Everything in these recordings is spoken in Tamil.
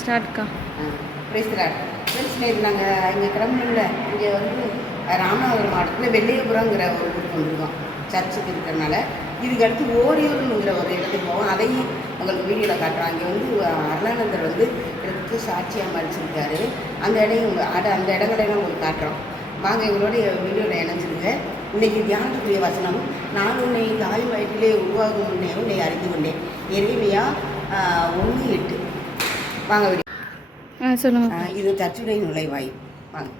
ஸ்டார்ட்க்கா பேசுகிறார் ஃப்ரெண்ட்ஸ் நேற்று நாங்கள் இங்கே கிளம்புல இங்கே வந்து ராமநாதபுரம் மாவட்டத்தில் வெள்ளையபுரங்கிற ஒரு ஊருக்கு வந்திருக்கோம். சர்ச்சுக்கு இருக்கிறனால இதுக்கு அடுத்து ஓரியூருங்கிற ஒரு இடத்துக்கு போவோம். அதையும் உங்களுக்கு வீடியோவில் காட்டுறோம். அங்கே வந்து அருளானந்தர் வந்து எடுத்து சாட்சியாக மறிச்சிருக்காரு. அந்த இடையும் உங்கள் அட அந்த இடங்களையும் உங்களுக்கு காட்டுறோம். வாங்க எங்களோட வீடியோவில் இணைஞ்சிருங்க. இன்றைக்கி தியானத்துக்குரிய வசனம் நான் உன்னை தாய் வயிற்றிலே உருவாகும் முன்னே உன்னை அறிந்து கொண்டேன். எளிமையாக ஒன்று எட்டு. வாங்க சொல்லுங்கள் ஆ, இது சர்ச்சுடைய நுழைவாய். வாங்க.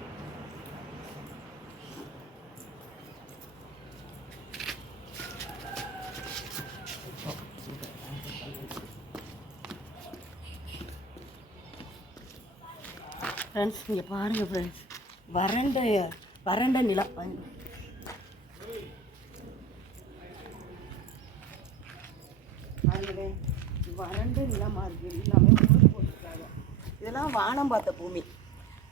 ஃப்ரெண்ட்ஸ் இங்கே பாருங்கள் ஃப்ரெண்ட்ஸ் வறண்ட வறண்ட நிலம் வறண்ட நிலமாக இருக்குது எல்லாமே இதெல்லாம் வானம் பார்த்த பூமி.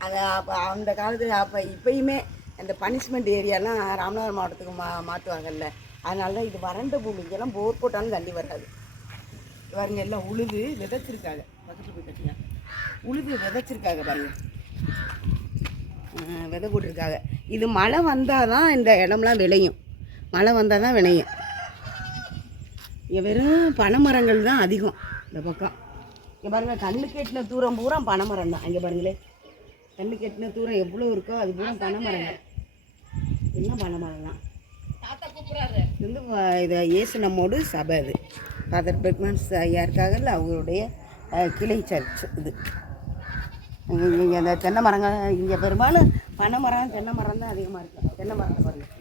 அதை அப்போ அந்த காலத்தில் அப்போ இப்பயுமே அந்த பனிஷ்மெண்ட் ஏரியாலாம் ராமநாதபுரம் மாவட்டத்துக்கு மா மாற்றுவாங்கல்ல அதனால தான் இது வறண்ட பூமி. இங்கெல்லாம் போர் போட்டாலும் தண்ணி வராது. பாருங்க எல்லாம் உழுது விதைச்சிருக்காங்க. பக்கத்தில் போய் கட்டிங்க உழுது விதைச்சிருக்காங்க பாருங்க. விதை போட்டிருக்காங்க. இது மழை வந்தால் தான் இந்த இடம்லாம் விளையும். மழை வந்தால் தான் விளையும். இங்கே வெறும் பனைமரங்கள் தான் அதிகம் இந்த பக்கம். இங்கே பாருங்க கண்ணுக்கு எட்டின தூரம் பூரா பனைமரம் தான். இங்கே பாருங்களே. கண்ணுக்கு எட்டின தூரம் எவ்வளோ இருக்கோ அது பூரா பனைமரங்கள் எல்லாம் பனைமரம் தான்? இது வந்து இது இயேசு நம்மோடு சபை இது ஃபாதர் பெக்மன்ஸ் ஐயா இருக்காங்கல்ல அவங்களுடைய கிளை சர்ச் இது. இங்கே அந்த தென்னை மரங்கள் இங்கே பெரும்பாலும் பனை மரம் தென்னை மரம் தான் அதிகமாக இருக்கும் தென்னை மரத்தை பாருங்கள்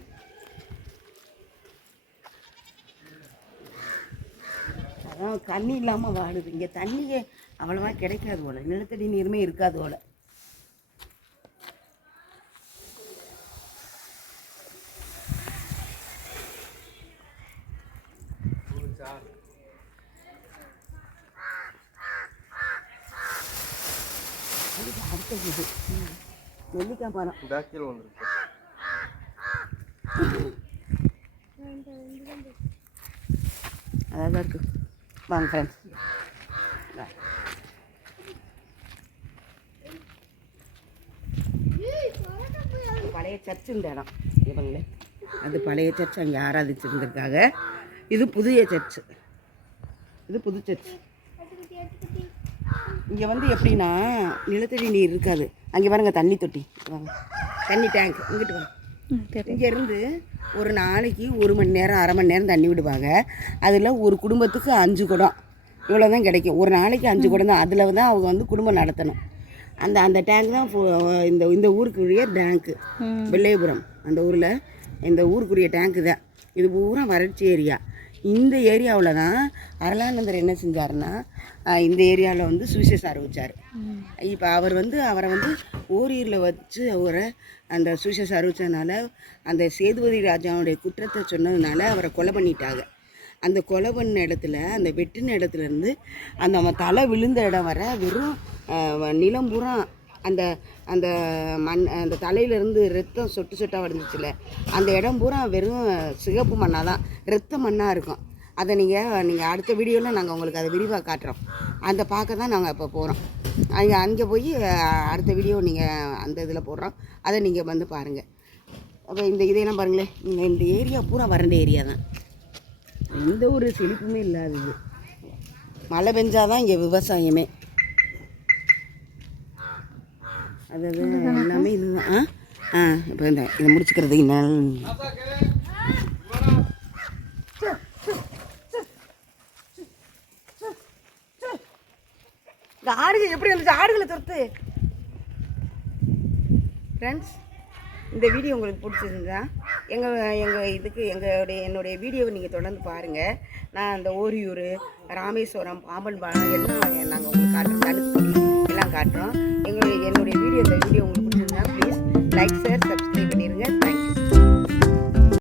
அதான் தண்ணி இல்லாமல் வாடுது. இங்கே தண்ணியே அவ்வளோவா கிடைக்காது போல. நிலத்தடி நீருமே இருக்காது போல. அதுக்கு அடுத்த இது. நெல்லிக்காய் மரம். பேக்கில் வந்துருக்கு அதான் இருக்கு. வாங்க ஃப்ரெண்ட்ஸ் பழைய சர்ச் இந்த இடம். இவங்களே. அது பழைய சர்ச் அங்கே ஆராதிச்சிருந்திருக்காங்க இது புதிய சர்ச் இது புது சர்ச் இங்கே வந்து எப்படின்னா நிலத்தடி நீர் இருக்காது. அங்கே பாருங்க தண்ணி தொட்டி. வாங்க. தண்ணி டேங்க் இங்கிட்டு வாங்க. இங்கேருந்து ஒரு நாளைக்கு ஒரு மணி நேரம் அரை மணி நேரம் தண்ணி விடுவாங்க. அதில் ஒரு குடும்பத்துக்கு அஞ்சு குடம். இவ்வளோ தான் கிடைக்கும். ஒரு நாளைக்கு அஞ்சு குடம் தான். அதில் தான் அவங்க வந்து குடும்பம் நடத்தணும். அந்த அந்த டேங்க் தான் ஃபு- இந்த இந்த ஊருக்குரிய டேங்க்கு வெள்ளையபுரம். அந்த ஊரில் இந்த ஊருக்குரிய டேங்க்கு தான். இது பூரா வறட்சி ஏரியா இந்த ஏரியாவில் தான் அருளானந்தர் என்ன செஞ்சாருன்னா இந்த ஏரியாவில் வந்து சுவிசேஷம் அறிவித்தார் இப்போ அவர் வந்து அவரை வந்து ஓரியரில் வச்சு அவரை அந்த சுவிசேஷம் அறிவித்ததுனால அந்த சேதுபதி ராஜாவுடைய குற்றத்தை சொன்னதுனால அவரை கொலை பண்ணிட்டாங்க. அந்த கொலை பண்ண இடத்துல அந்த வெட்டின இடத்துல இருந்து அந்த அவன் தலை விழுந்த இடம் வர வெறும் நிலம் பூரா அந்த அந்த மண் அந்த தலையிலேருந்து ரத்தம் சொட்டு சொட்டாக வடிஞ்சிச்சுல அந்த இடம் பூரா வெறும் சிகப்பு மண்ணாக தான் ரத்த மண்ணாக இருக்கும். அதை நீங்கள் நீங்கள் அடுத்த வீடியோவில் நாங்கள் உங்களுக்கு அதை விரிவாக காட்டுறோம். அந்த பார்க்க தான் நாங்கள் இப்போ போகிறோம் அங்கே அங்கே போய் அடுத்த வீடியோ நீங்கள் அந்த இதில் போடுறோம். அதை நீங்கள் வந்து பாருங்கள் அப்போ இந்த இதையெல்லாம் பாருங்களேன். இந்த இந்த ஏரியா பூரா வறண்ட ஏரியா தான். எந்த ஒரு செழிப்புமே இல்லாதது. மழை பெஞ்சாதான் இங்கே விவசாயமே. அதாவது எல்லாமே இதுதான். ஆ? ஆ இப்போ இந்த இதை முடிச்சுக்கிறது இன்னும் இந்த ஆடுகள் எப்படி இருந்துச்சு ஆடுகளை துரத்து. ஃப்ரெண்ட்ஸ் இந்த வீடியோ உங்களுக்கு பிடிச்சிருந்தா எங்கள் எங்கள் இதுக்கு எங்களுடைய என்னுடைய வீடியோவை நீங்கள் தொடர்ந்து பாருங்கள் நான் அந்த ஓரியூர் ராமேஸ்வரம் பாம்பன் பாலம் எல்லாம் நாங்கள் உங்களுக்கு காட்டுறோம். தனுஷ்கோடி எல்லாம் காட்டுறோம்.